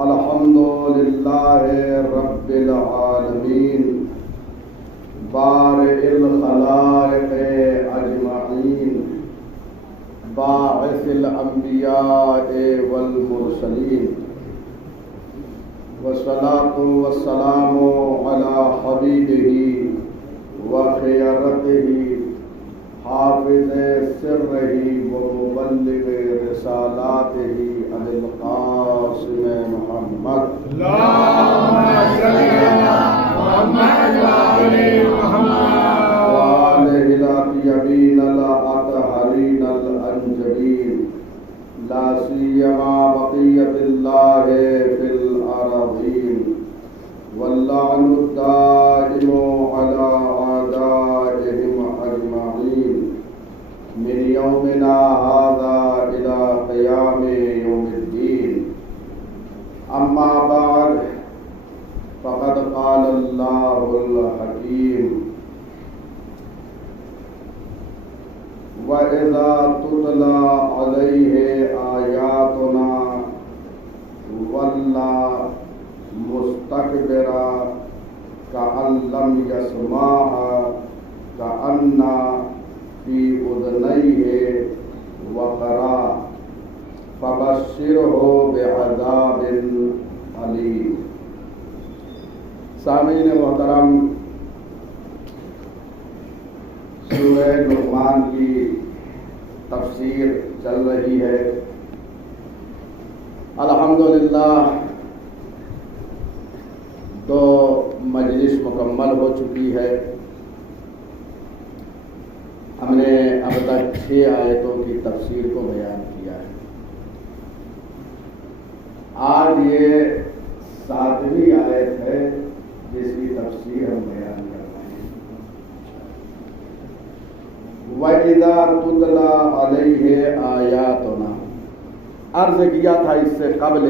الحمد للہ رب العالمین بارئ الخلائق اجمعین باعث الانبیاء والمرسلین والصلاة والسلام علی حبیبہ وخیرتہ حافظ سرہ ومبلغ رسالاتہ ابی القاسم محمد اللہم صلی علی محمد وآل محمد وآلہ الاطیبین الاطہرین الانجبین لا سیما بقیت اللہ فی الارضین واللعن الدائم علی اعدائهم اجمعین من یومنا هذا الى قیام یوم الدین اما بعد فقد قال اللہ الحکیم وَإِذَا تُتْلَى عَلَيْهِ آيَاتُنَا وَلَّى مُسْتَكْبِرًا كَأَن لَّمْ يَسْمَعْهَا كَأَنَّ فِي أُذُنَيْهِ وَقْرًا فَبَشِّرْهُ بِعَذَابٍ أَلِيمٍ۔ سامعین محترم، سورہ لقمان کی تفسیر چل رہی ہے۔ الحمدللہ 2 مجلس مکمل ہو چکی ہے۔ ہم نے اب تک 6 آیتوں کی تفسیر کو بیان کیا ہے۔ آج یہ 7ویں آیت ہے جس کی تفسیر ہم بیان کر رہے ہیں۔ وَإِذَا تُتْلَى عَلَيْهِ آيَاتُنَا، عرض کیا تھا اس سے قبل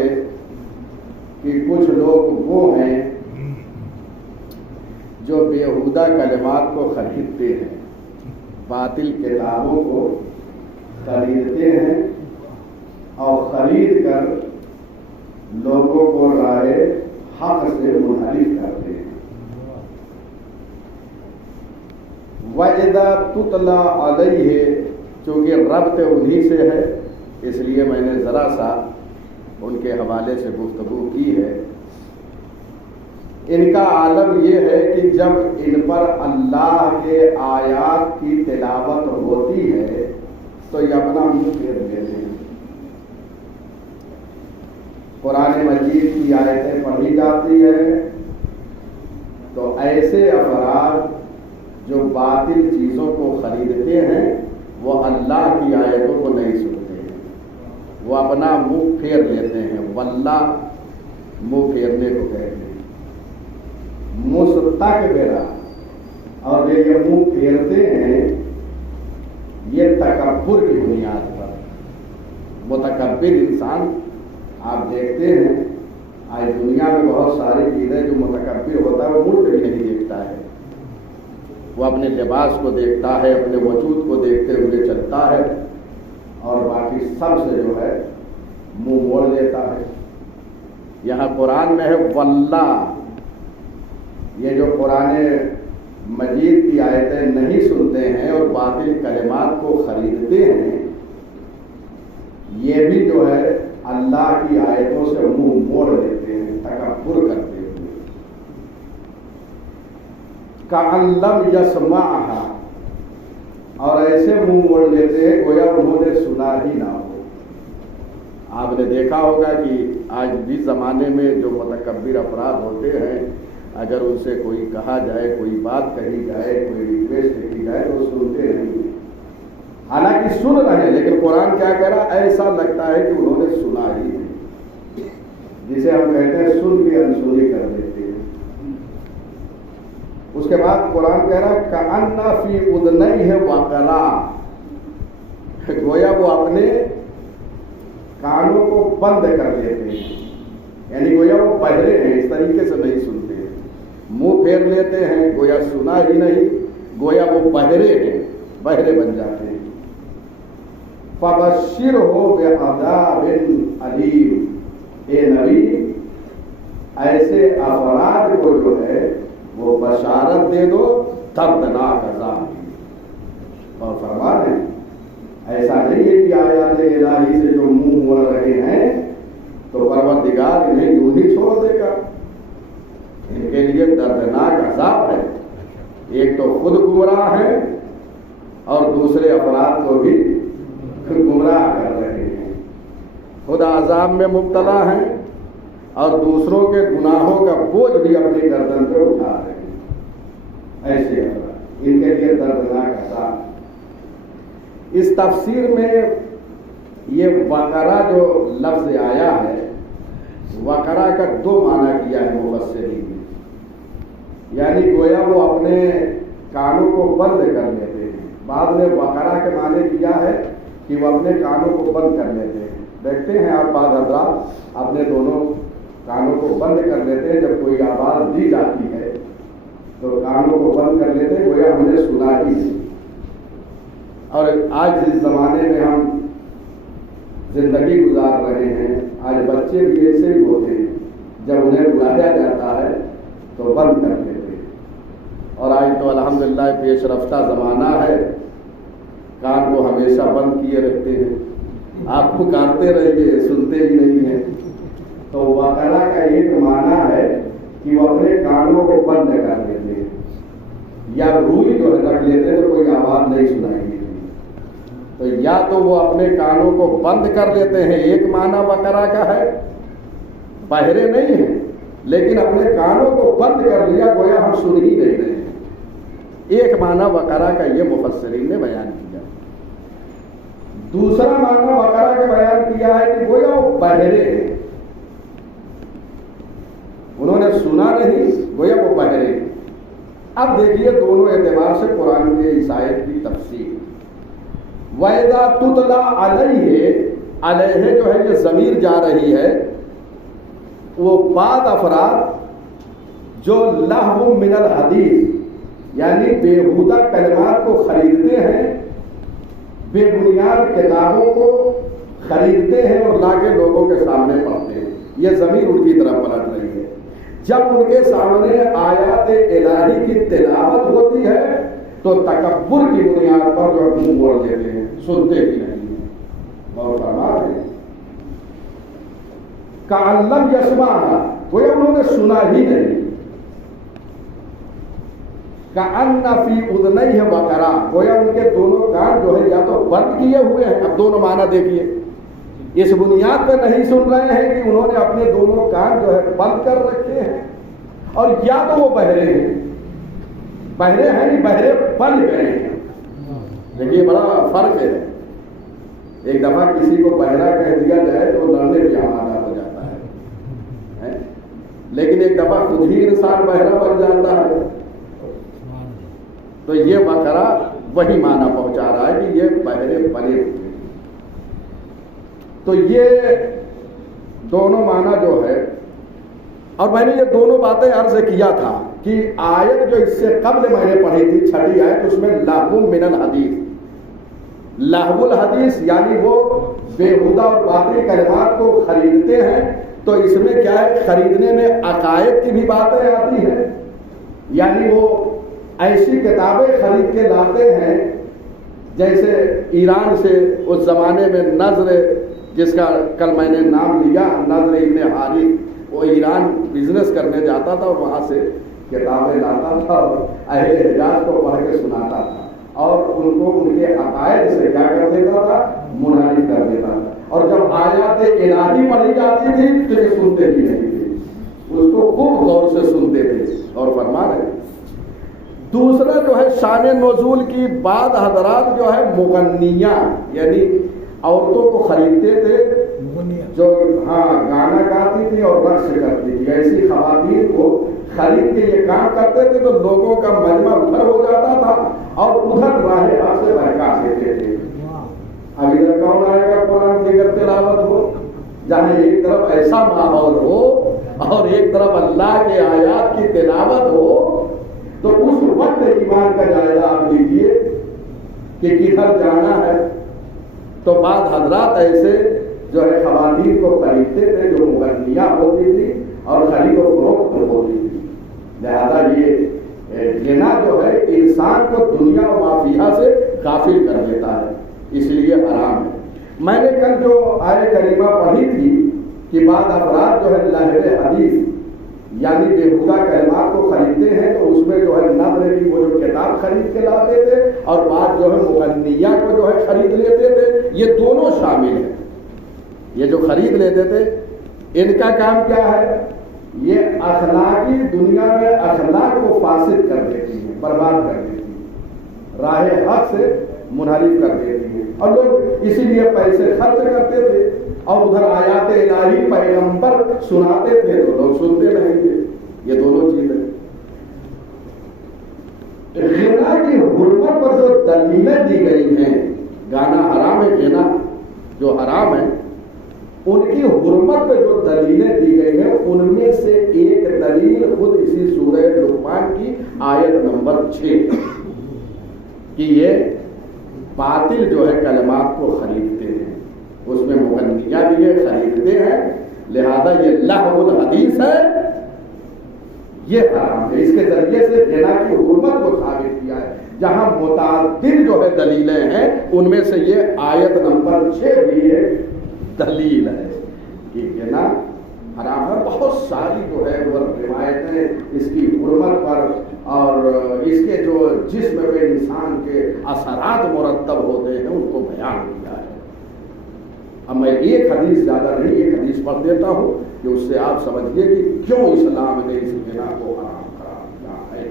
کہ کچھ لوگ وہ ہیں جو بیہودہ کلمات کو خریدتے ہیں، باطل کتابوں کو خریدتے ہیں اور خرید کر لوگوں کو راہ حق سے منحرف کرتے ہیں۔ وَإِذَا تُتْلَى عَلَيْهِ، چونکہ ربط انہی سے ہے اس لیے میں نے ذرا سا ان کے حوالے سے گفتگو کی ہے۔ ان کا عالم یہ ہے کہ جب ان پر اللہ کے آیات کی تلاوت ہوتی ہے تو یہ اپنا منہ پھیر لیتے ہیں۔ قرآن مجید کی آیتیں پڑھی جاتی ہیں تو ایسے افراد جو باطل چیزوں کو خریدتے ہیں وہ اللہ کی آیتوں کو نہیں سنتے ہیں، وہ اپنا منہ پھیر لیتے ہیں۔ واللہ منہ پھیرنے کو کہتے ہیں۔ مستکبرا، اور یہ منہ پھیرتے ہیں یہ تکبر کی بنیاد پر۔ متکبر انسان آپ دیکھتے ہیں آج دنیا میں بہت ساری چیزیں جو متکبر ہوتا ہے وہ ملک بھی نہیں دیکھتا ہے، وہ اپنے لباس کو دیکھتا ہے، اپنے وجود کو دیکھتے ہوئے چلتا ہے اور باقی سب سے جو ہے منہ موڑ لیتا ہے۔ یہاں قرآن میں ہے واللہ، یہ جو قرآن مجید کی آیتیں نہیں سنتے ہیں اور باطل کلمات کو خریدتے ہیں، یہ بھی جو ہے اللہ کی آیتوں سے منہ موڑ لیتے ہیں، تکبر کرتے ہوئے۔ کأن لم یسمعھا، اور ایسے منہ موڑ لیتے ہیں گویا انہوں نے سنا ہی نہ ہو۔ آپ نے دیکھا ہوگا کہ آج بھی زمانے میں جو متکبر افراد ہوتے ہیں، اگر ان سے کوئی کہا جائے، کوئی بات کہی جائے، کوئی ریکویسٹ کی جائے تو سنتے نہیں، حالانکہ سن رہے ہیں، لیکن قرآن کیا کہہ رہا، ایسا لگتا ہے کہ انہوں نے سنا ہی نہیں، جسے ہم کہتے ہیں سن کے انسنی کر دیتے ہیں۔ اس کے بعد قرآن کہہ رہا کأن فی اذنیہ وقرا، گویا وہ اپنے کانوں کو بند کر لیتے ہیں، یعنی گویا وہ بہرے ہیں، اس طریقے سے نہیں سنتے ہیں، منہ پھیر لیتے ہیں گویا سنا ہی نہیں، گویا وہ بہرے ہیں، بہرے بن جاتے ہیں۔ فَبَشِّرْهُ بِعَذَابٍ أَلِيمٍ، اے نبی ایسے افراد کو جو ہے وہ بشارت دے دو دردناک عذاب کی. اور فرما رہے ہیں ایسا نہیں ہے کہ آیات الہی سے جو منہ موڑ رہے ہیں تو پروردگار انہیں یوں ہی چھوڑ دے گا. ان کے لیے دردناک عذاب ہے. ایک تو خود گمراہ ہیں اور دوسرے افراد کو بھی گمراہ کر رہے ہیں. خود عذاب میں مبتلا ہیں اور دوسروں کے گناہوں کا بوجھ بھی اپنی گردن پہ اٹھا رہے ہیں. ایسے افراد ان کے لیے دردناک عذاب. اس تفسیر میں یہ وقرہ جو لفظ آیا ہے وقرہ کا دو معنی کیا ہے مفسرین نے. یعنی گویا وہ اپنے کانوں کو بند کر لیتے ہیں. بعد میں وقرہ کے معنی کیا ہے کہ وہ اپنے کانوں کو بند کر لیتے ہیں. دیکھتے ہیں آپ بعض حضرات اپنے دونوں کانوں کو بند کر لیتے ہیں. جب کوئی آواز دی جاتی ہے تو کانوں کو بند کر لیتے ہیں گویا ہم نے سنا ہی نہیں. اور آج جس زمانے میں ہم زندگی گزار رہے ہیں آج بچے بھی ایسے ہی ہوتے ہیں. جب انہیں بلایا جاتا ہے تو بند کر لیتے ہیں. اور آج تو الحمدللہ پیش رفتہ زمانہ ہے. کان کو ہمیشہ بند کیے رہتے ہیں. آپ پکارتے رہیے سنتے ہی نہیں ہیں. تو وقرہ کا ایک معنی ہے کہ وہ اپنے کانوں کو بند کر لیتے ہیں یا روئی جو ہے رکھ لیتے ہیں تو کوئی آواز نہیں سنائی دیتی. تو یا تو وہ اپنے کانوں کو بند کر لیتے ہیں ایک معنی وقرہ کا ہے. بہرے نہیں ہیں لیکن اپنے کانوں کو بند کر لیا گویا ہم سن ہی نہیں رہے ہیں. ایک معنی وقرہ کا یہ مفسرین نے بیان کیا. دوسرا معنی وقرہ کا بیان کیا ہے کہ گویا وہ بہرے ہیں. انہوں نے سنا نہیں گویا وہ بہرے ہیں. اب دیکھیے دونوں اعتبار سے قرآن کے اس آیت کی تفسیر. وَإِذَا تُتْلَى عَلَيْهِ علیہ جو ہے یہ ضمیر جا رہی ہے وہ بعض افراد جو لہو من الحدیث یعنی بیہودہ کلمات کو خریدتے ہیں بے بنیاد کتابوں کو خریدتے ہیں اور لا کے لوگوں کے سامنے پڑھتے ہیں. یہ ضمیر ان کی طرف پلٹ رہی ہے. جب ان کے سامنے آیات الہی کی تلاوت ہوتی ہے تو تکبر کی بنیاد پر جو منہ موڑ لیتے ہیں سنتے بھی نہیں ہیں. اور فرما رہے ہیں کأن لم یسمعها گویا انہوں نے سنا ہی نہیں. کأن فی اذنیہ وقرا گویا ان کے دونوں کان جو ہے یا تو بند کیے ہوئے ہیں. اب دونوں معنی دیکھیے. اس بنیاد پہ نہیں سن رہے ہیں کہ انہوں نے اپنے دونوں کان جو ہے بند کر رکھے ہیں اور یا تو وہ بہرے ہیں. بہرے ہیں نہیں بہرے بن گئے ہیں. دیکھیے بڑا فرق ہے. ایک دفعہ کسی کو بہرا کہہ دیا جائے تو لڑنے پہ آمادہ ہو جاتا ہے لیکن ایک دفعہ خود ہی انسان بہرا بن جاتا ہے. تو یہ وقرہ وہی معنی پہنچا رہا ہے کہ یہ بہرے بنے ہوئے. تو یہ دونوں معنی جو ہے اور میں نے یہ دونوں باتیں عرض کیا تھا کہ آیت جو اس سے قبل میں نے پڑھی تھی چھٹی آیت اس میں لہو من الحدیث لہو الحدیث یعنی وہ بےہودہ اور باطل کلمات کو خریدتے ہیں. تو اس میں کیا ہے خریدنے میں عقائد کی بھی باتیں آتی ہیں. یعنی وہ ایسی کتابیں خرید کے لاتے ہیں جیسے ایران سے اس زمانے میں نظر جس کا کل میں نے نام لیا نظر ابن حارث وہ ایران بزنس کرنے جاتا تھا اور وہاں سے کتابیں لاتا تھا اور اہل حجاز کو پڑھ کے سناتا تھا اور ان کو ان کے عقائد سے کیا کر دیتا تھا منحرف کر دیتا تھا. اور جب آیات الہی پڑھی جاتی تھی تو یہ سنتے بھی نہیں تھے. اس کو خوب غور سے سنتے تھے. اور فرما رہے دوسرا جو ہے شان نزول کی بعد حضرات جو ہے مغنیہ یعنی عورتوں کو خریدتے تھے جو گانا گاتی تھی اور رقص کرتی تھی. ایسی خواتین کو خرید کے یہ کام کرتے تھے تو لوگوں کا مجمع ادھر ہو جاتا تھا اور ادھر راہ حق سے بہکا دیتے تھے. اب ادھر کون آئے گا قرآن کی اگر تلاوت ہو جہاں ایک طرف ایسا ماحول ہو اور ایک طرف اللہ کے آیات کی تلاوت ہو تو اس وقت ایمان کا جائزہ آپ لیجیے کہ کدھر جانا ہے. تو بعض حضرات ایسے جو ہے خواتین کو خریدتے تھے جو مغنیہ ہوتی تھی اور خرید و فروخت ہوتی تھی. لہذا یہ زنا جو ہے انسان کو دنیا و مافیہ سے غافل کر دیتا ہے، اس لیے حرام ہے. میں نے کل جو آیت کریمہ پڑھی تھی کہ بعض افراد جو ہے لاہر حدیث یعنی بےہودہ کلمات کو خریدتے ہیں تو اس میں جو ہے نظر کی وہ جو کتاب خرید کے لاتے تھے اور بعض جو ہے مغنیہ کو جو ہے خرید لیتے تھے. یہ دونوں شامل ہیں. یہ جو خرید لیتے تھے ان کا کام کیا ہے؟ یہ اخلاقی دنیا میں اخلاق کو فاسد کر دیتی ہیں، برباد کر دیتی ہیں، راہ حق سے منحرف کر دیتی ہیں. اور لوگ اسی لیے پیسے خرچ کرتے تھے اور ادھر آیات الہی پیغمبر سناتے تھے تو لوگ سنتے رہیں گے. یہ دونوں چیزیں غنا کی حرمت پر جو دلیلیں دی گئی ہیں، گانا حرام ہے، غنا جو حرام ہے ان کی حرمت پہ جو دلیلیں دی گئی ہیں ان میں سے ایک دلیل خود اسی سورہ لقمان کی آیت نمبر 6 کہ یہ باطل جو ہے کلمات کو خریدتے ہیں، اس میں مغنیہ بھی یہ خریدتے ہیں، لہذا یہ لغو الحدیث ہے، یہ حرام ہے. اس کے ذریعے سے غنا کی حرمت کو ثابت کیا ہے. جہاں متعدد جو ہے دلیلیں ہیں ان میں سے یہ آیت نمبر 6 بھی ایک دلیل ہے کہ غنا حرام ہے. بہت ساری جو ہے وہ روایتیں اس کی حرمت پر اور اس کے جو جسم پہ انسان کے اثرات مرتب ہوتے ہیں ان کو بیان کیا ہے. اب میں ایک حدیث زیادہ نہیں، ایک حدیث پڑھ دیتا ہوں کہ اس سے آپ سمجھیے کہ کیوں اسلام نے اس غنا کو حرام قرار دیا ہے.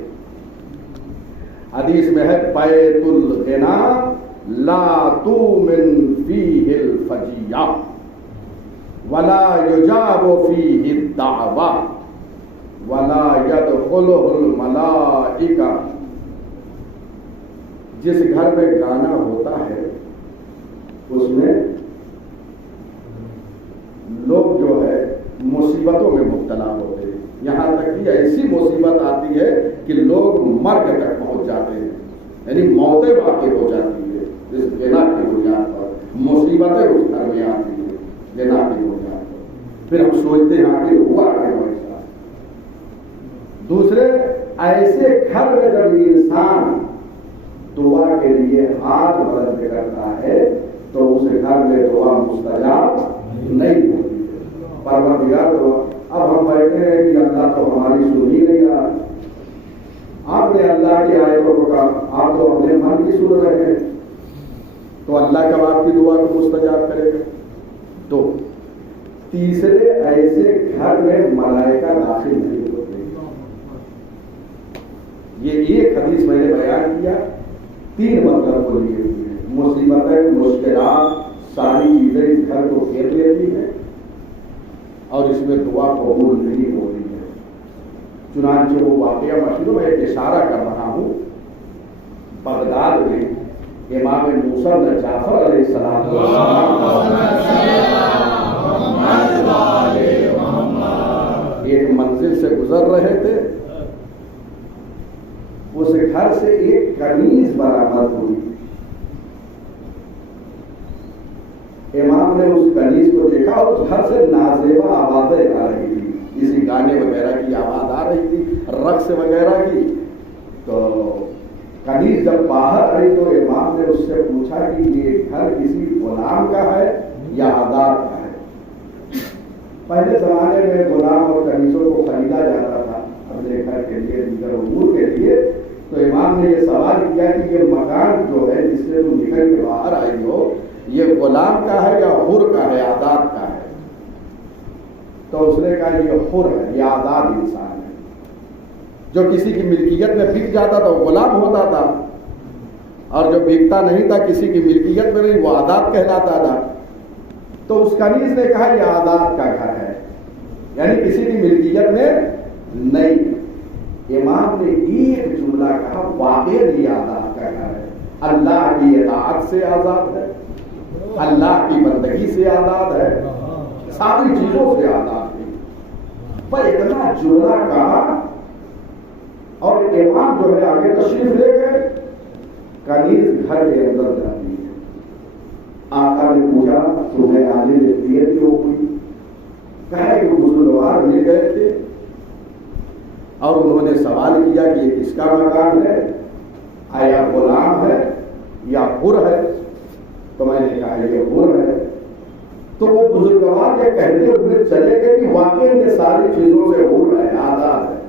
حدیث میں ہے بیت الغنا لا تؤمن فیہ الفجیہ ولا یجاب فیہ الدعوہ ولا يدخلہ الملائکہ. جس گھر میں گانا ہوتا ہے اس میں لوگ جو ہے مصیبتوں میں مبتلا ہوتے ہیں، یہاں تک کہ ایسی مصیبت آتی ہے کہ لوگ مرگ تک پہنچ جاتے ہیں، یعنی موتیں واقع ہو جاتی ہے. اس غنا کی بنیاد پر مصیبتیں اس گھر میں آتی ہیں غنا کی بنیاد پر. پھر ہم سوچتے ہیں کہ ہوا کیا ایسا. دوسرے ایسے گھر میں جب انسان دعا کے لیے ہاتھ بلند کرتا ہے تو اس گھر میں دعا مستجاب نہیں ہوتی. پروردگار تو اب ہم بیٹھے ہیں کہ اللہ تو ہماری سن ہی نہیں رہا. آپ نے اللہ کی آیتوں کو کہا، آپ تو اپنے من کی سن رہے ہیں، تو اللہ کب آپ کی دعا کو مستجاب کرے گا؟ تو تیسرے ایسے گھر میں ملائکہ داخل نہیں ہوتے. یہ ایک حدیث میں نے بیان کیا، 3 مطلب کو لیے ہوئے ہیں. مصیبتیں، مشکلات، ساری چیزیں اس گھر کو گھیر لیتی ہیں اور اس میں دعا قبول نہیں ہو رہی ہے. چنانچہ وہ واقعہ مشہور، میں ایک اشارہ کر رہا ہوں. بغداد میں امام موسیٰ بن جعفر علیہ السلام ایک منزل سے گزر رہے تھے. اس گھر سے ایک کنیز برآمد ہوئی. امام نے اس کنیز کو دیکھا اور اس گھر سے نازیبا آوازیں آ رہی تھی، کسی گانے وغیرہ کی آواز آ رہی تھی، رقص وغیرہ کی. تو کنیز جب باہر آئی تو امام نے اس سے پوچھا کہ یہ گھر کسی غلام کا ہے یا آزاد کا ہے. پہلے زمانے میں غلام اور کنیزوں کو خریدا جاتا تھا اپنے گھر کے لیے، دیگر امور کے لیے. تو امام نے یہ سوال کیا کہ یہ مکان جو ہے جس سے تم نکل کے باہر آئی ہو یہ غلام کا ہے یا حر کا ہے، آزاد کا ہے؟ تو اس نے کہا یہ حر ہے، یہ آزاد انسان ہے. جو کسی کی ملکیت میں بک جاتا تھا وہ غلام ہوتا تھا، اور جو بکتا نہیں تھا کسی کی ملکیت میں نہیں وہ آزاد کہلاتا تھا. تو اس کنیز نے کہا یہ آزاد کا گھر ہے، یعنی کسی کی ملکیت میں نہیں. امام نے ایک جملہ کہا، واقعی یہ آزاد کا گھر ہے، اللہ کی اطاعت سے آزاد ہے، اللہ کی بندگی سے آزاد ہے، ساری چیزوں سے آزاد ہے. پر اتنا جملہ کہا اور امام جو ہے آگے تشریف لے گئے. کنیز گھر کے اندر جاتی ہے. آقا نے پوچھا تمہیں آنے دیتی ہے سوال کیا کہ یہ کس کا مکان ہے، آیا غلام ہے یا حر ہے؟ تو میں نے کہا یہ حر ہے۔ تو وہ بزرگوار یہ کہتے ہوئے چلے گئے کہ واقعی یہ ساری چیزوں سے حر ہے، آزاد ہے۔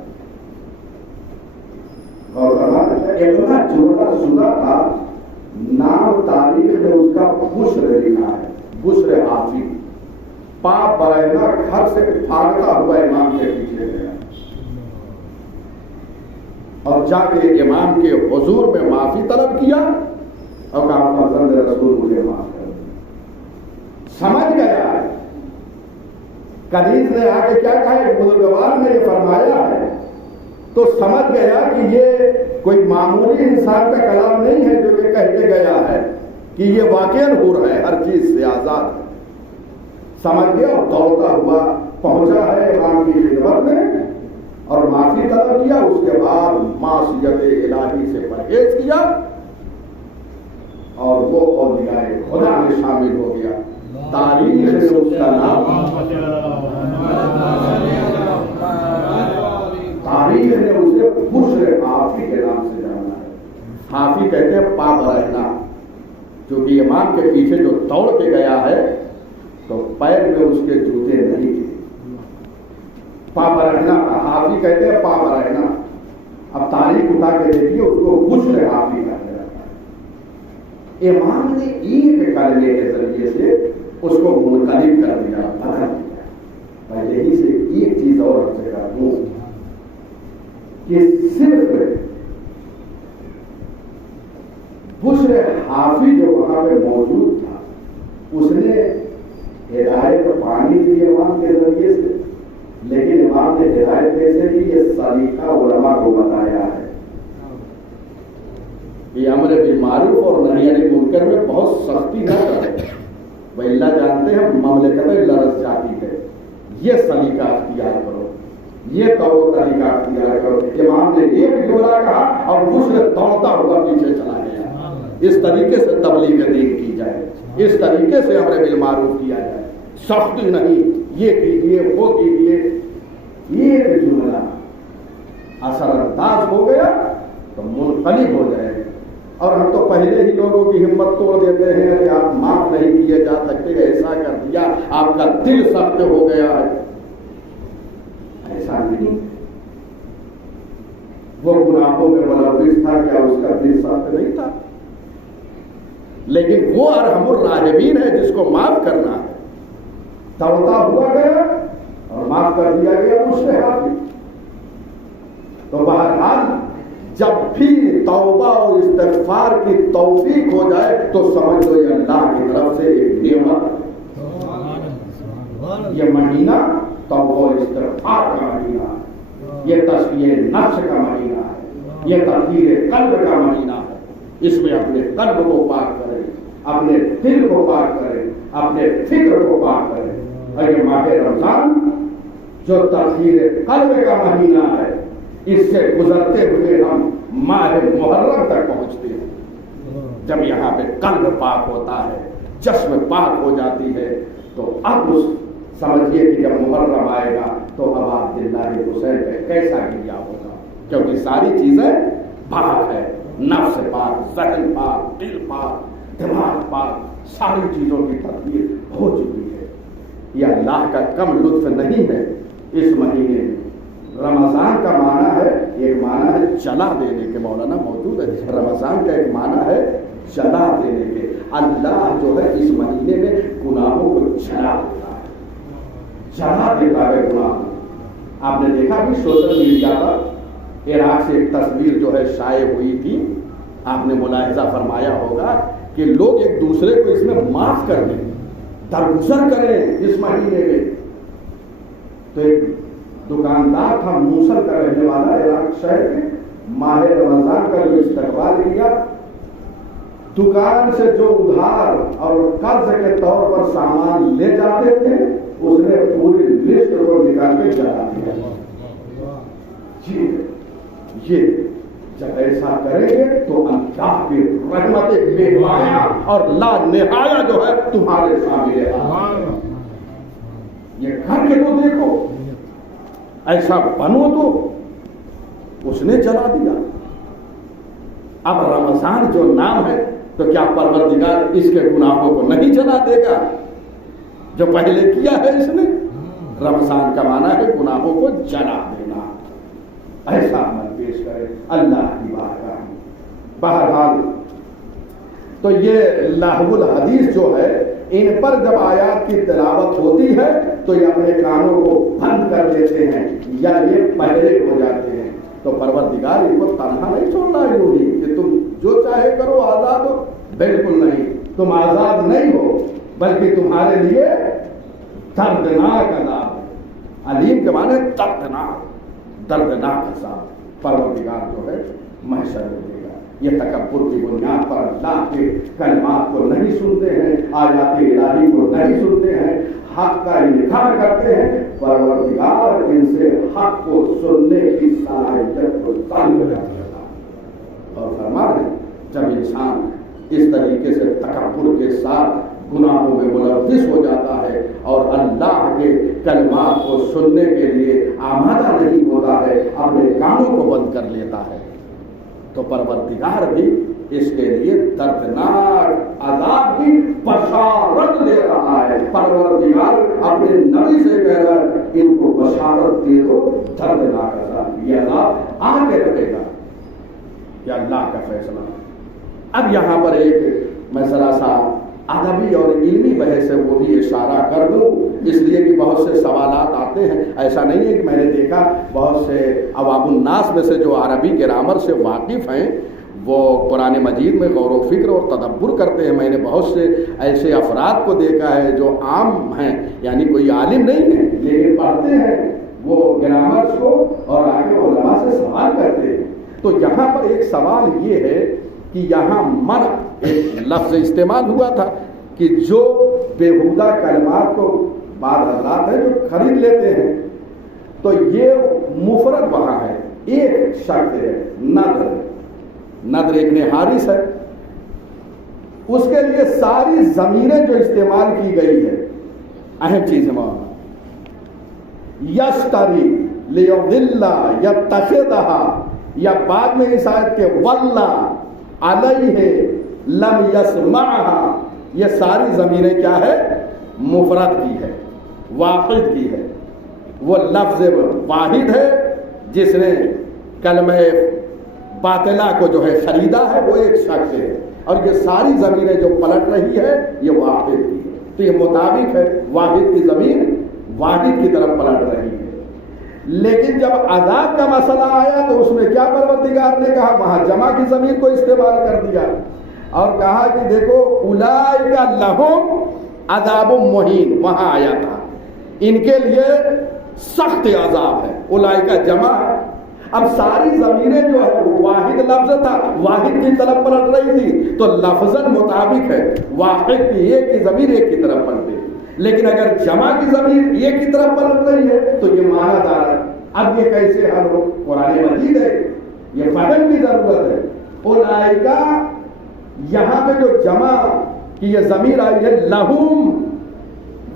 اور اتنا جوڑا سنا تھا، نام تاریخ میں اس کا بشر لکھا ہے، بشر حافظ۔ پاپ برہنہ گھر سے بھاگتا ہوا امام کے پیچھے گیا اور جا کے امام کے حضور میں معافی طلب کیا اور کہا فرزند رسول مجھے معاف کر دو۔ سمجھ گیا ہے، کنیز نے آ کے کیا کہا کہ بزرگوار نے یہ فرمایا ہے، تو سمجھ گیا کہ یہ کوئی معمولی انسان کا کلام نہیں ہے جو یہ کہہ کے گیا ہے کہ یہ واقعاً حر ہے، ہر چیز سے آزاد ہے۔ سمجھ گیا اور دوڑتا ہوا پہنچا ہے امام کی خدمت میں اور معافی طلب کیا۔ اس کے بعد معصیت الہی سے پرہیز کیا اور وہ اولیاء خدا میں شامل ہو گیا۔ تاریخ سے اس کا نام، تاریخ نے اسے بشر حافظ کے نام سے جانا ہے۔ حافظ کہتے ہیں پا برہنہ، جو کہ امام کے پیچھے جو دوڑ کے گیا ہے تو پیر میں اس کے جوتے نہیں تھے، پا برہنہ کا حافظ کہتے ہیں پا برہنہ۔ اب تاریخ اٹھا کے دیکھیے اس کو بشر حافظ کہتے ہیں۔ امام نے ایک کلمے کے ذریعے سے اس کو منقلب کر دیا، بدل دیا۔ میں یہی سے ایک چیز اور سے کر دوں کہ صرف بشر حافظ جو وہاں پہ موجود تھا اس نے ہدایت پانی دی امام کے ذریعے سے، لیکن امام نے ہدایت کیسے دی؟ یہ سلیقہ علماء کو بتایا ہے۔ یہ امر بالمعروف اور نہی عن المنکر میں بہت سختی نہ کرے، وہ اللہ جانتے ہیں مملکت لرز جاتی ہے، یہ سلیقہ اختیار کرو، یہ طور طریقہ اختیار کرو۔ امام نے ایک جملہ کہا اور بشر دوڑتا ہوا پیچھے چلا گیا۔ اس طریقے سے تبلیغ دین کی جائے، اس طریقے سے امر بالمعروف کیا جائے، سختی نہیں، یہ کیجیے وہ کیجیے۔ ایک جملہ اثر انداز ہو گیا تو منقلب ہو جائے گا۔ اور ہم تو پہلے ہی لوگوں کی ہمت توڑ دیتے ہیں کہ آپ معاف نہیں کیے جا سکتے، ایسا کر دیا، آپ کا دل سخت ہو گیا ہے۔ ایسا نہیں، وہ گناہوں میں ملوث تھا، کیا اس کا دل سخت نہیں تھا؟ لیکن وہ ارحم الراحمین ہے جس کو معاف کرنا ہے۔ دوڑتا ہوا گیا اور معاف کر دیا گیا اس سے حافظ۔ تو بہرحال جب بھی توبہ اور استغفار کی توفیق ہو جائے تو سمجھ لو یہ اللہ کی طرف سے ایک نعمت ہے۔ یہ مہینہ توبہ اور استغفار کا مہینہ ہے، یہ تصفیہ نفس کا مہینہ ہے، یہ تطہیر قلب کا مہینہ ہے۔ اس میں اپنے قلب کو پاک کریں، اپنے دل کو پاک کریں، اپنے فکر کو پاک کریں۔ اور یہ ماہ رمضان جو تطہیر قلب کا مہینہ ہے، اس سے گزرتے ہوئے ہم ماہ محرم تک پہنچتے ہیں۔ جب یہاں پہ قلب پاک ہوتا ہے، جسم پاک ہو جاتی ہے، تو اب اس سمجھیے کہ جب محرم آئے گا تو اب عبداللہ حسین پہ کیسا گریا ہوگا، کیونکہ ساری چیزیں پاک ہے، نفس پاک، ذہن پاک، دل پاک، دماغ پاک، ساری چیزوں کی تطہیر ہو چکی ہے۔ یہ اللہ کا کم لطف نہیں ہے اس مہینے میں۔ رمضان کا معنی ہے، ایک معنی ہے جلا دینے کے، مولانا موجود ہے، رمضان کا ایک معنی ہے جلا دینے کے۔ اللہ جو ہے اس مہینے میں گناہوں کو جلا دیتا ہے، جلا دیتا ہے گناہوں۔ آپ نے دیکھا بھی سوشل میڈیا پر عراق سے ایک تصویر جو ہے شائع ہوئی تھی، آپ نے ملاحظہ فرمایا ہوگا کہ لوگ ایک دوسرے کو اس میں معاف کر دیں، درگزر کریں اس مہینے میں۔ تو ایک دکاندار تھا، موصل کا رہنے والا، عراق شہر میں، ماہ رمضان کا جو استقبال کیا، دکان سے جو ادھار اور قرض کے طور پر سامان لے جاتے تھے اس نے پوری لسٹ کو نکال کے جلا دیا۔ جی یہ جب ایسا کریں گے تو اللہ کی رحمت بے پناہ اور لا نہایت جو ہے تمہارے سامنے ہے۔ یہ کر کے تو دیکھو، ایسا بنو تو اس نے جلا دیا. اب رمضان جو نام ہے تو کیا پروردگار اس کے گناہوں کو نہیں جلا دے گا جو پہلے کیا ہے اس نے؟ رمضان کا معنی ہے گناہوں کو جلا دینا. ایسا عمل پیش کرے اللہ کی بارگاہ میں. بہرحال تو یہ لہو الحدیث جو ہے ان پر جب آیات کی تلاوت ہوتی ہے تو یہ اپنے کانوں کو بند کر دیتے ہیں یا یہ پہلے ہو جاتے ہیں. تو پروردگار ان کو تنہا نہیں چھوڑنا یوں ہی کہ تم جو چاہے کرو آزاد ہو. بالکل نہیں, تم آزاد نہیں ہو بلکہ تمہارے لیے دردناک عذاب ہے. علیم کے معنی دردناک عذاب. پروردگار جو ہے محشر میں دے گا. یہ تکبر کی بنیاد پر اللہ کے کلمات کو نہیں سنتے ہیں, آیات الہی کو نہیں سنتے ہیں, حق کا انکار کرتے ہیں. پروردگار ان سے حق کو سننے کی صلاحیت کو تنگ کر دیتا ہے. اور فرما رہے ہیں جب انسان اس طریقے سے تکبر کے ساتھ گناہوں میں ملوث ہو جاتا ہے اور اللہ کے کلمات کو سننے کے لیے آمادہ نہیں ہوتا ہے, اپنے کانوں کو بند کر لیتا ہے, تو پروردگار بھی اس کے لیے دردناک عذاب کی بشارت دے رہا ہے. پروردگار اپنے نبی سے کہہ رہا ہے ان کو بشارت دے دو دردناک عذاب. یہ عذاب آ کے رہے گا. یہ اللہ کا فیصلہ. اب یہاں پر ایک میں ذرا سا ادبی اور علمی بحث سے وہ بھی اشارہ کر دوں, اس لیے کہ بہت سے سوالات آتے ہیں. ایسا نہیں ہے کہ میں نے دیکھا بہت سے عوام الناس میں سے جو عربی گرامر سے واقف ہیں وہ قرآن مجید میں غور و فکر اور تدبر کرتے ہیں. میں نے بہت سے ایسے افراد کو دیکھا ہے جو عام ہیں, یعنی کوئی عالم نہیں ہے لیکن پڑھتے ہیں وہ گرامرس کو اور آگے علماء سے سوال کرتے ہیں. تو یہاں پر ایک سوال یہ ہے کہ یہاں منع ایک لفظ استعمال ہوا تھا کہ جو بیہودہ کلمات کو بعض حضرات ہیں جو خرید لیتے ہیں, تو یہ مفرد وہاں ہے, ایک شخص ہے, نظر ابن حارث ہے, اس کے لیے ساری ضمیریں جو استعمال کی گئی ہے اہم چیز ہے وہاں. یشتری لیضل یتخذھا, یا بعد میں اس آیت کے واللہ علیہ لم یسمعھا, یہ ساری ضمیریں کیا ہے؟ مفرد کی ہے, واحد کی ہے. وہ لفظ واحد ہے جس نے کلمہ باطلہ کو جو ہے خریدا ہے, وہ ایک شخص ہے, اور یہ ساری ضمیریں جو پلٹ رہی ہے یہ واحد کی ہے. تو یہ مطابق ہے واحد کی ضمیر واحد کی طرف پلٹ رہی ہے. لیکن جب عذاب کا مسئلہ آیا تو اس میں کیا پروردگار نے کہا؟ وہاں جمع کی ضمیر کو استعمال کر دیا اور کہا کہ دیکھو اولئک لہم عذاب مہین. وہاں آیا تھا ان کے لیے سخت عذاب ہے, اولئک جمع ہے. اب ساری ضمیریں جو ہے وہ واحد لفظ تھا, واحد کی طرف پلٹ رہی تھی, تو لفظاً مطابق ہے واحد کی ایک کی ضمیر ایک کی طرف پلٹے. لیکن اگر جمع کی ضمیر ایک کی طرف پلٹ رہی ہے تو یہ معنی دار ہے. اب یہ کیسے حل ہو؟ قرآن مجید ہے, یہ فہم کی ضرورت ہے. اولئک یہاں پہ جو جمع کی یہ ضمیر آئی ہے لہم,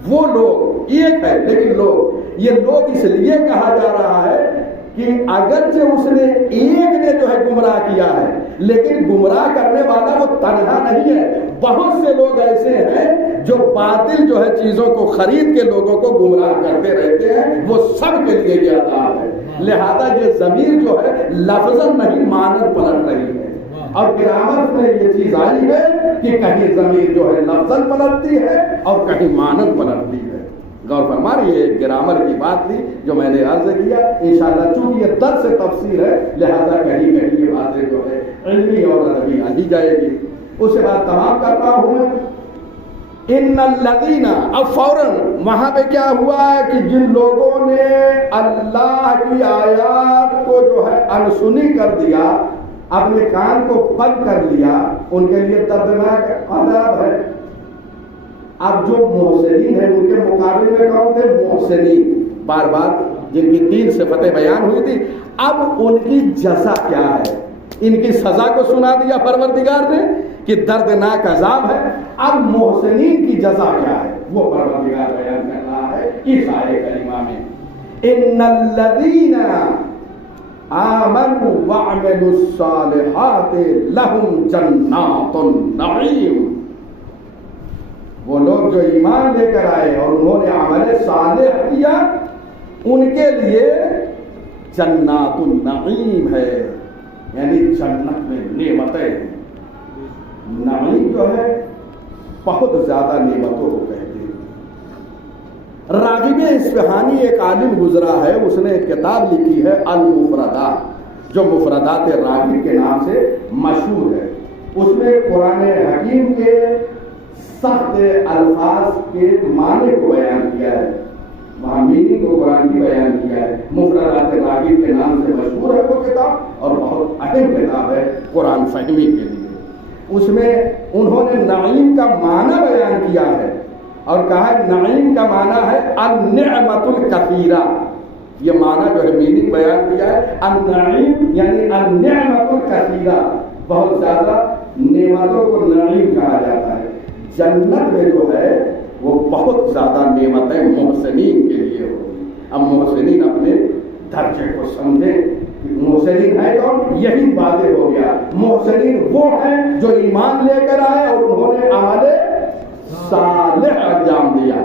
وہ لوگ ایک ہے لیکن لوگ, یہ لوگ اس لیے کہا جا رہا ہے کہ اگرچہ اس نے ایک نے جو ہے گمراہ کیا ہے لیکن گمراہ کرنے والا وہ تنہا نہیں ہے. بہت سے لوگ ایسے ہیں جو باطل جو ہے چیزوں کو خرید کے لوگوں کو گمراہ کرتے رہتے ہیں, وہ سب کے لیے یہ عذاب ہے. لہذا یہ ضمیر جو ہے لفظاً نہیں معنی پلٹ رہی ہے. اور گرامر میں یہ چیز آئی ہے کہ کہیں ضمیر جو ہے لفظاً پلٹتی ہے اور کہیں معنی پلٹتی ہے. غور فرما رہی ہے, گرامر کی بات تھی جو میں نے عرض کیا. انشاءاللہ چونکہ یہ درس سے تفسیر ہے لہذا کہیں کہیں یہ باتیں جو ہے علمی اور ادبی آ جائے گی. اس کے بعد تمام کرتا ہوں میں ان الذین, اب فوراً وہاں پہ کیا ہوا ہے کہ جن لوگوں نے اللہ کی آیات کو جو ہے انسنی کر دیا, اپنے کان کو بند کر لیا, ان کے لیے دردناک عذاب ہے. اب جو محسنین ہیں ان کے مقابلے میں کون تھے؟ محسنین, بار بار جن کی 3 صفتیں بیان ہوئی تھی. اب ان کی جزا کیا ہے؟ ان کی سزا کو سنا دیا پروردگار نے کہ دردناک عذاب ہے. اب محسنین کی جزا کیا ہے وہ پروردگار بیان کر رہا ہے اس آیت کریمہ میں. ان الذین آمنوا وعملوا الصالحات لهم جنات النعیم. وہ لوگ جو ایمان لے کر آئے اور انہوں نے عمل صالح کیا ان کے لیے جنات النعیم ہے، یعنی جنت میں نعمتیں ہیں. نعیم جو ہے بہت زیادہ نعمتوں کو کہتے ہیں. راغب اصفہانی ایک عالم گزرا ہے، اس نے ایک کتاب لکھی ہے المفردات، جو مفردات راغب کے نام سے مشہور ہے. اس میں قرآن حکیم کے سخت الفاظ کے معنی کو بیان کیا ہے، وہاں میننگ کو قرآن کی بیان کیا ہے. مفردات راغب کے نام سے مشہور ہے وہ کتاب اور بہت اہم کتاب ہے قرآن فہمی کے لیے. اس میں انہوں نے نعیم کا معنی بیان کیا ہے اور کہا نعیم کا معنی ہے النعمت الکثیرہ. یہ معنی جو ہے میننگ بیان کیا ہے النعیم یعنی النعمت الکثیرہ، بہت زیادہ نعمتوں کو نعیم کہا جاتا ہے. جنت میں جو ہے وہ بہت زیادہ نعمتیں محسنین کے لیے ہوگی. اب محسنین اپنے درجے کو سمجھیں. محسنین ہے تو یہی واضح ہو گیا. محسنین وہ ہیں جو ایمان لے کر آئے اور انہوں نے عمل صالح انجام دیا.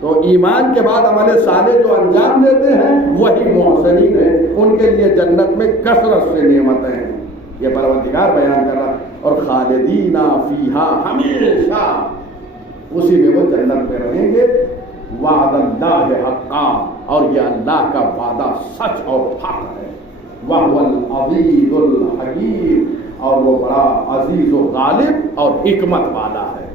تو ایمان کے بعد عمل صالح جو انجام دیتے ہیں وہی محسنین ہیں. ان کے لیے جنت میں کثرت سے نعمتیں ہیں. یہ پروردگار بیان کر رہا. اور خالدین فیہا، ہمیشہ اسی میں وہ جنت میں رہیں گے. وعد اللہ حقا، اور یہ اللہ کا وعدہ سچ اور حق ہے. وَهُوَ الْعَزِيزُ الْحَكِيمُ، اور وہ بڑا عزیز و غالب اور حکمت والا ہے.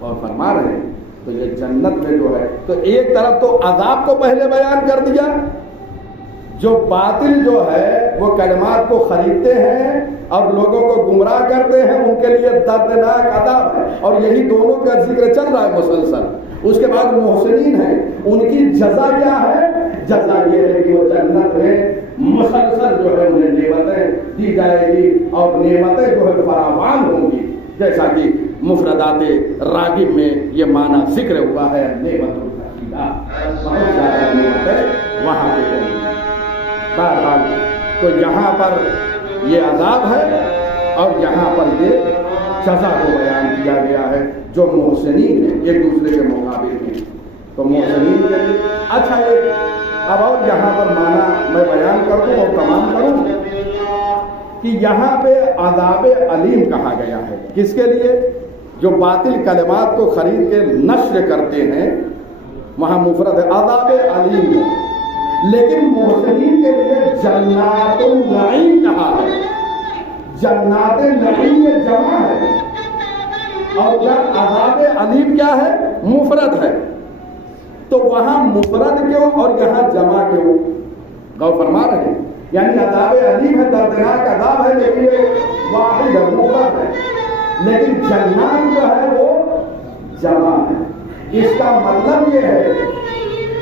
اور فرما رہے ہیں تو یہ جنت میں جو ہے، تو ایک طرف تو عذاب کو پہلے بیان کر دیا. جو باطل جو ہے وہ کلمات کو خریدتے ہیں اور لوگوں کو گمراہ کرتے ہیں، ان کے لیے دردناک عذاب ہے. اور یہی دونوں کا ذکر چل رہا ہے مسلسل. اس کے بعد محسنین ہیں، ان کی جزا کیا ہے؟ جزا یہ ہے کہ وہ جنت میں مسلسل جو ہے انہیں نعمتیں دی جائے گی اور نعمتیں جو ہے فراوان ہوں گی. جیسا کہ مفردات راغب میں یہ معنی ذکر ہوا ہے نعمتوں کا، بہت زیادہ نعمتیں وہاں پہ ہوں گی. بہرحال تو یہاں پر یہ عذاب ہے اور یہاں پر یہ جزا کو بیان کیا گیا ہے جو محسنین ہیں ایک دوسرے کے مقابل میں. تو محسنین کے لیے اچھا ایک اب اور یہاں پر معنی میں بیان کر دوں اور تمام کروں کہ یہاں پہ عذاب علیم کہا گیا ہے. کس کے لیے؟ جو باطل کلمات کو خرید کے نشر کرتے ہیں، وہاں مفرد ہے عذاب علیم ہے. لیکن محسنین کے لیے جنات النعیم کہا ہے. جنات نعیم یہ جمع ہے اور جب عذاب علیم کیا ہے؟ مفرد ہے. تو وہاں مفرد کیوں اور یہاں جمع کیوں؟ غور فرما رہے ہیں. یعنی عذاب علیم ہے، دردناک عذاب ہے، لیکن یہ واحد ہے، مفرد ہے. لیکن جنات جو ہے وہ جمع ہے. اس کا مطلب یہ ہے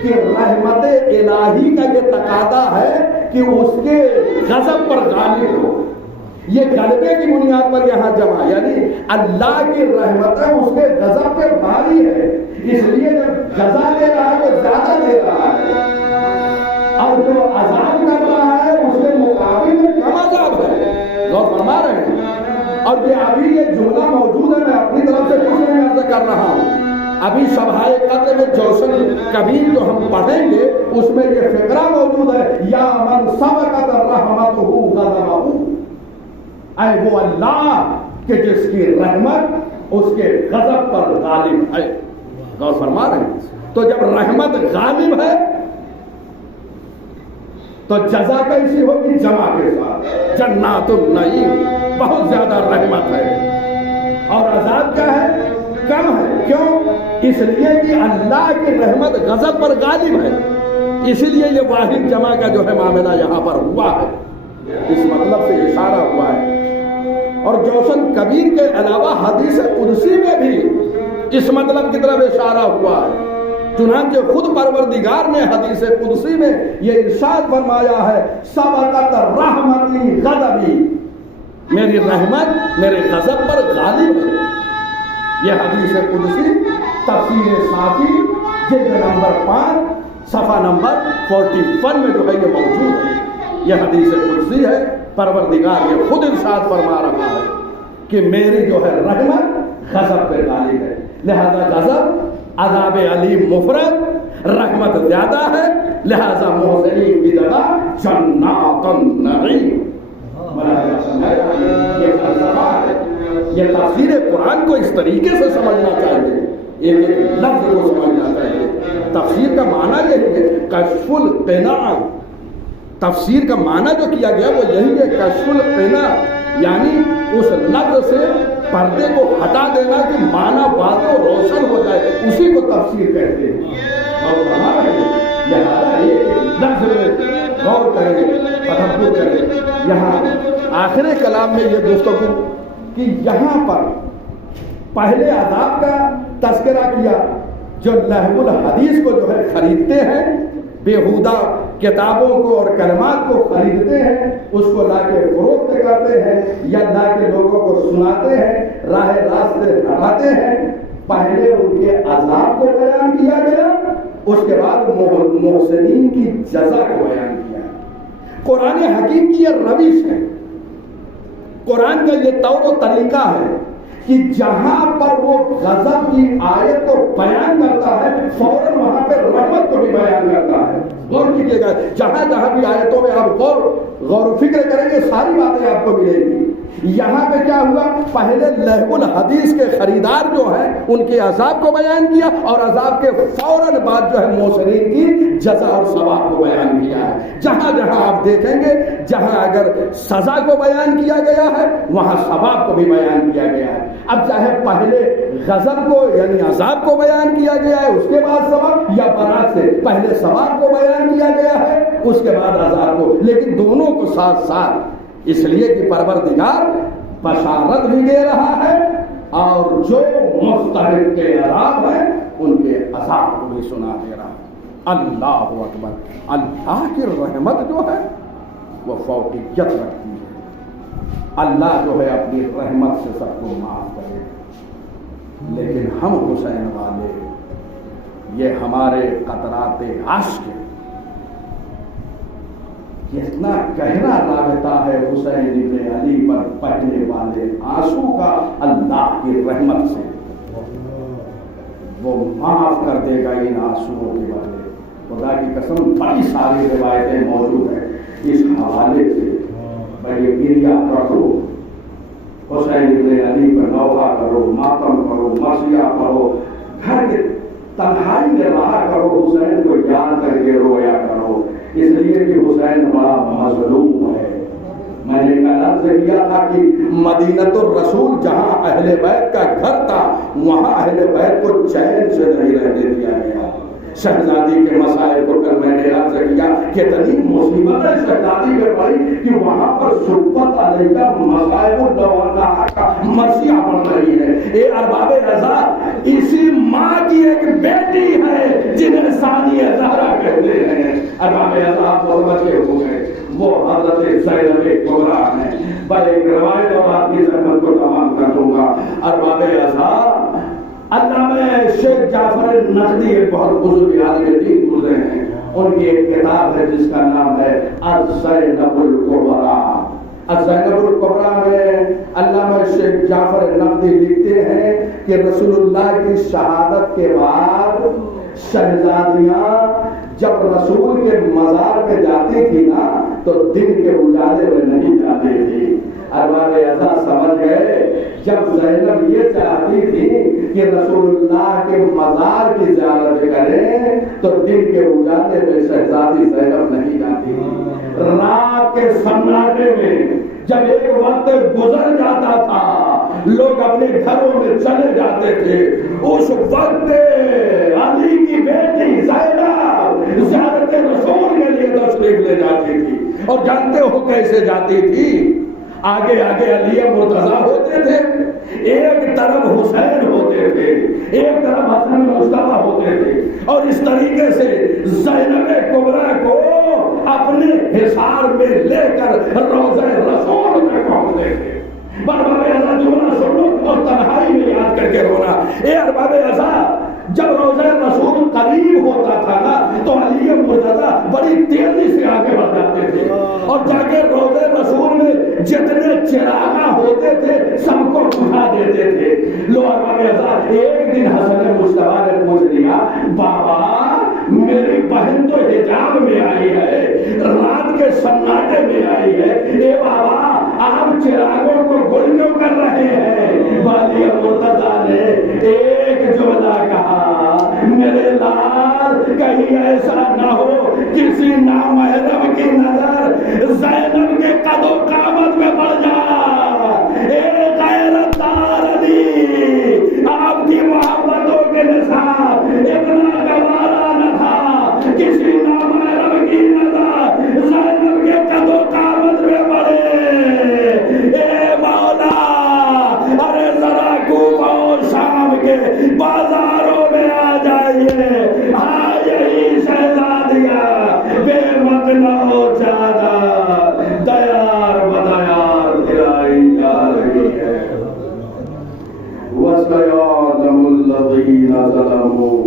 کہ رحمت الہی کا یہ تقاضا ہے کہ اس کے غضب پر غالب ہو. یہ غلبے کی بنیاد پر یہاں جمع، یعنی اللہ کی رحمت ہے اس کے غضب پہ بھاری ہے، اس لیے جب جزا دے رہا ہے وہ زیادہ دے رہا ہے اور جو عذاب کر رہا ہے اس کے مقابل میں کم عذاب ہے. غور فرما رہے ہیں. اور یہ ابھی یہ جملہ موجود ہے، میں اپنی طرف سے کچھ نہیں عرض کر رہا ہوں. ابھی شبہائے قدر میں جوشن کبیر جو ہم پڑھیں گے اس میں یہ فقرہ موجود ہے، یا من سبقت رحمتہ غضبہ، اے وہ اللہ کہ جس کی رحمت اس کے غضب پر غالب ہے. غور فرما رہے ہیں. تو جب رحمت غالب ہے تو جزا کیسی ہوگی؟ جمع کے ساتھ. جنات النعیم بہت زیادہ رحمت ہے اور عذاب کیا ہے؟ کم ہے. کیوں؟ اس لیے کہ اللہ کی رحمت غضب پر غالب ہے. اسی لیے یہ واحد جمع کا جو ہے معاملہ یہاں پر ہوا ہے، اس مطلب سے اشارہ ہوا ہے. اور جوشن کبیر کے علاوہ حدیث قدسی میں بھی اس مطلب کی طرف اشارہ ہوا ہے. چنانچہ خود پروردگار نے حدیث قدسی میں یہ ارشاد فرمایا ہے، سبقت رحمتی غضبی، میری رحمت میرے غضب پر غالب ہے. یہ حدیث قدسی تفسیر صافی جلد نمبر 5 صفحہ نمبر 41 میں جو ہے یہ موجود ہے. یہ حدیث قدسی ہے، پروردگار یہ خود ارشاد فرما رہا ہے کہ میری جو ہے رحمت غضب پہ غالب ہے، لہذا غضب عذاب علیم مفرد، رحمت زیادہ ہے، لہذا محسنین کی جگہ جنات النعیم۔ یہ فلسفہ ہے، یہ تفسیر قرآن کو اس طریقے سے سمجھنا چاہیے، ایک لفظ کو سمجھنا چاہیے۔ تفسیر کا معنی یہ ہے کشف القناع، تفسیر کا معنی جو کیا گیا وہ یہی ہے کشف القناع، یعنی اس لفظ سے پردے کو ہٹا دینا کہ معنی واضح و روشن ہو جائے، اسی کو تفسیر کہتے ہیں۔ اور ہمارا لہذا یہ لفظ میں غور کریں، تدبر کریں۔ یہاں آخر کلام میں یہ گفتگو کہ یہاں پر پہلے عذاب کا تذکرہ کیا، جو لہو الحدیث کو جو ہے خریدتے ہیں، بیہودہ کتابوں کو اور کلمات کو خریدتے ہیں، اس کو لا کے فروخت کرتے ہیں یا لا کے لوگوں کو سناتے ہیں، راہ راست سے ہٹاتے ہیں۔ پہلے ان کے عذاب کو بیان کیا گیا، اس کے بعد محسنین کی جزا کو بیان کیا۔ قرآن حکیم کی یہ روش ہے، قرآن کا یہ طور و طریقہ ہے کہ جہاں پر وہ غضب کی آیت کو بیان کرتا ہے فوراً وہاں پہ رحمت کو بھی بیان کرتا ہے۔ غور کیجیے گا، جہاں جہاں بھی آیتوں میں آپ غور و فکر کریں گے ساری باتیں آپ کو ملیں گی۔ یہاں پہ کیا ہوا، پہلے لہو الحدیث کے خریدار جو ہیں ان کے عذاب کو بیان کیا، اور عذاب کے فوراً بعد جو ہے محسنین کی جزا اور ثواب کو بیان کیا ہے۔ جہاں جہاں آپ دیکھیں گے جہاں اگر سزا کو بیان کیا گیا ہے وہاں ثواب کو بھی بیان کیا گیا ہے۔ اب چاہے پہلے غضب کو یعنی عذاب کو بیان کیا گیا ہے اس کے بعد ثواب، یا برعکس سے پہلے ثواب کو بیان کیا گیا ہے اس کے بعد عذاب کو، لیکن دونوں کو ساتھ ساتھ، اس لیے کہ پروردگار بشارت بھی دے رہا ہے اور جو مستحق کے عذاب ہیں ان کے عذاب کو بھی سنا دے رہا ہے۔ اللہ اکبر، اللہ کی رحمت جو ہے وہ فوقیت رکھتی ہے۔ اللہ جو ہے اپنی رحمت سے سب کو معاف کرے، لیکن ہم حسین والے یہ ہمارے قطرات عشق، کتنا گہرا رابطہ ہے حسین ابن علی پر بہنے والے آنسو کا اللہ کی رحمت سے، وہ معاف کر دے گا ان آنسوؤں کے بدلے۔ خدا کی قسم بڑی ساری روایتیں موجود ہیں اس حوالے سے، بڑی گریا رکھو، حسین ابن علی پر نوحہ کرو، ماتم کرو، مرثیہ پڑھو، گھر کے تنہائی میں رہا کرو، حسین کو یاد کر کے رویا کرو، اس لیے کہ حسین بڑا مظلوم ہے۔ میں نے کل عرض کیا تھا کہ مدینۃ الرسول جہاں اہل بیت کا گھر تھا وہاں اہل بیت کو چین سے نہیں رہنے دیا گیا۔ شہزادی کے مسائل کو کل میں نے عرض کیا کہ اتنی مصیبت ہے شہزادی میں پڑی کہ وہاں پر سلطت علیہ کا مسائل کا مرثیہ پڑھ رہی ہے۔ اے ارباب رضا، اسی ماں کی ایک بیٹی ہے جنہیں ثانیہ زہرا کہتے ہیں۔ ارباب رضا بہت بچے ہو گئے، وہ حضرت زینب کبریٰ ہیں۔ بل ایک روایت اور آپ کی زحمت کو تمام کر دوں گا۔ ارباب رضا، علامہ شیخ جعفر نقدی ایک بہت بزرگ عالم دین گزرے ہیں، ان کی ایک کتاب ہے جس کا نام ہے الزینب الکبریٰ۔ الزینب الکبریٰ میں علامہ شیخ جعفر نقدی لکھتے ہیں کہ رسول اللہ کی شہادت کے بعد شہزادیاں جب رسول کے مزار پہ جاتی تھی نا تو دن کے اجالے میں نہیں جاتی تھی۔ ارباب ایسا سمجھ گئے جب زینب یہ چاہتی تھی کہ رسول اللہ کے مزار کی زیارت کریں تو دن کے اجالے میں شہزادی زینب نہیں جاتی تھی۔ رات کے سناٹے میں جب ایک وقت گزر جاتا تھا لوگ اپنے گھروں میں چلے جاتے تھے، اس وقت علی کی بیٹی زینب زیارت رسول کے لیے تشریف لے جاتی تھی، اور جانتے ہو کیسے جاتی تھی؟ آگے آگے علی مرتضیٰ ہوتے تھے، ایک طرف حسین ہوتے تھے، ایک طرف حسن مصطفیٰ ہوتے تھے، اور اس طریقے سے زینب کبریٰ کو اپنے حصار میں لے کر روضہ رسول تک پہنچتے تھے۔ ارباب اعضا جملہ سن لو اور تنہائی میں یاد کر کے رونا۔ اے ارباب اعضا، جب روضہ رسول قریب ہوتا تھا نا تو علی مرتضیٰ بڑی تیزی سے آگے بڑھ جاتے تھے، اور دیتے تھے. ایک دن حسن مصطفیٰ نے پوچھ لیا بابا میری بہن تو حجاب میں آئی ہے, رات کے سناٹے میں آئی ہے, اے بابا آپ چراغوں کو گل کیوں کر رہے ہیں؟ والی مرتضیٰ نے ایک جملہ کہا, میرے لال کہیں ایسا نہ ہو کسی نامحرم کی نظر زینب کے قد و قامت میں پڑ جائے. اے غیرتدار علی, آپ کی محبتوں کے نصاب اتنا گوارا نہ تھا کسی نامحرم کی نظر زینب کے قد و قامت میں پڑے. اے مولا, ارے ذرا کوفہ و شام کے بازاروں میں آ جائیے, ہاں یہی شہزادیاں بے مقنع و چادر دیار بدیار کھلائی جا رہی ہے. وَسَيَعْلَمُ الَّذِينَ ظَلَمُوا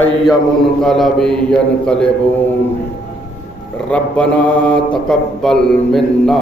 أَيَّ مُنْقَلَبٍ يَنْقَلِبُونَ. رَبَّنَا تَقَبَّلْ مِنَّا